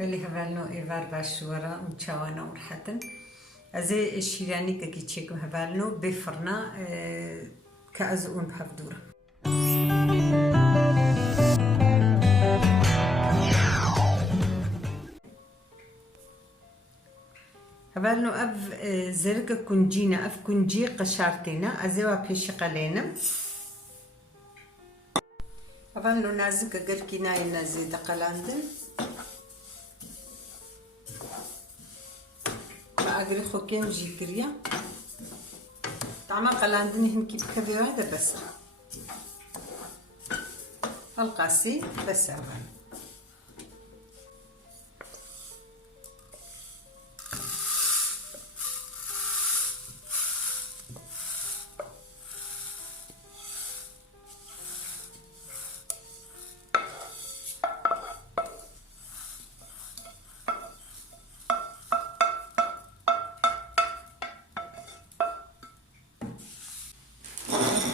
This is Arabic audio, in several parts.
اللي هبالنو إيفار باشورا ومشاوانا ورحتن أزي الشيراني كيتشيكم هبالنو بفرنا كأزقون بحفدورة هبالنو أف زرقة كنجينا أف كنجي قشارتينا أزيوا بيش قلينا هبالنو نازك قركينا ينازي دقلاندن ما أقري خوكين جيكريا طعما قلاندن هنكي بكذي هذا بس القاسي بس هبالنو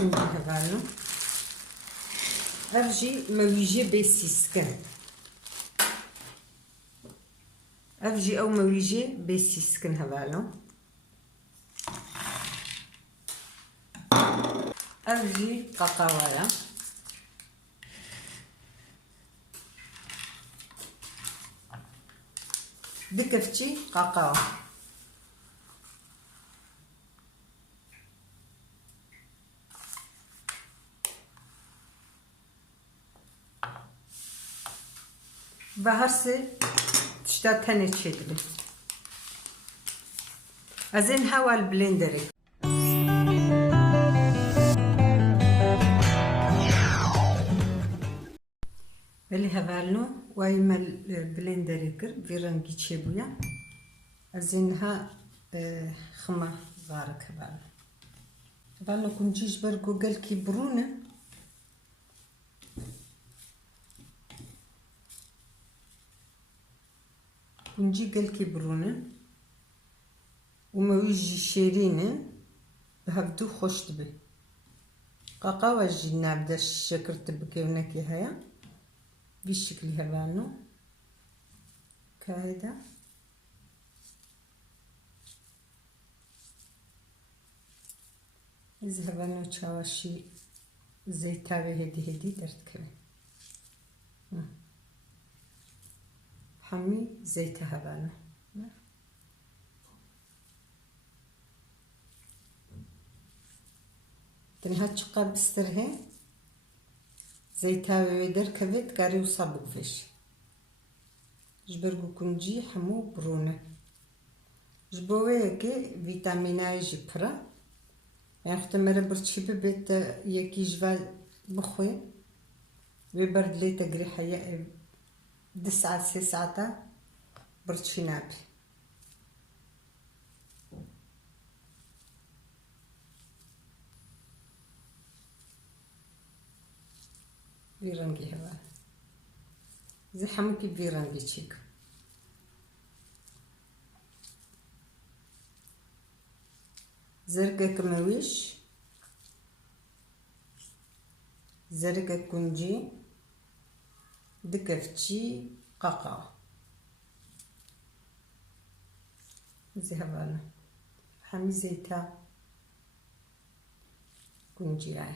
هبالنو أفجي مويجي بسيسكن أفجي أو مويجي بسيسكن هبالنو أفجي قاقاوايا دكفتي قاقاوا بهرسي تشتاتني تشيدلي أزين هوا البلندري اللي هبالنو وايما البلندري كر فيرانجي تشيبويا أزينها خما غارك هبالنو كنجيش برقو قال برونة كنجي قال برونة وما ويجي شيرينه بهبدو خوش تبي قاقاوا جينا بدا الشكر تبكيونك هيا بالشكل هبالنو كهيدا إذا هبالنو تشاوشي زيتاوي هدي درت كمان حمي زيت هبالنو تنها تشقى بسترها زيتاوي ودر كبت كاري وصابق فيش جبرقو كنجي حمو برونة جبوه كي فيتاميناي جبرا يعني اختمر برتشي ببيت يكي جبال بخوي ويبرد لي تقري حياة 9 ساعات برتشي نابي فيرانجي هوا زي حموكي فيرانجي تشيك زرقة كمويش زرقة كنجي دكفتشي قاقا زي هبالنا حمي زيتا كنجي راي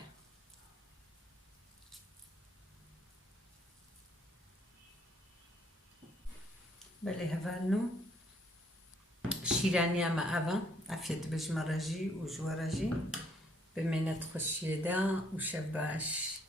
بلي هبالنو شيرانيا ما أبا عفيت باش مراجي وجوراجي بمينة خشيدا وشباش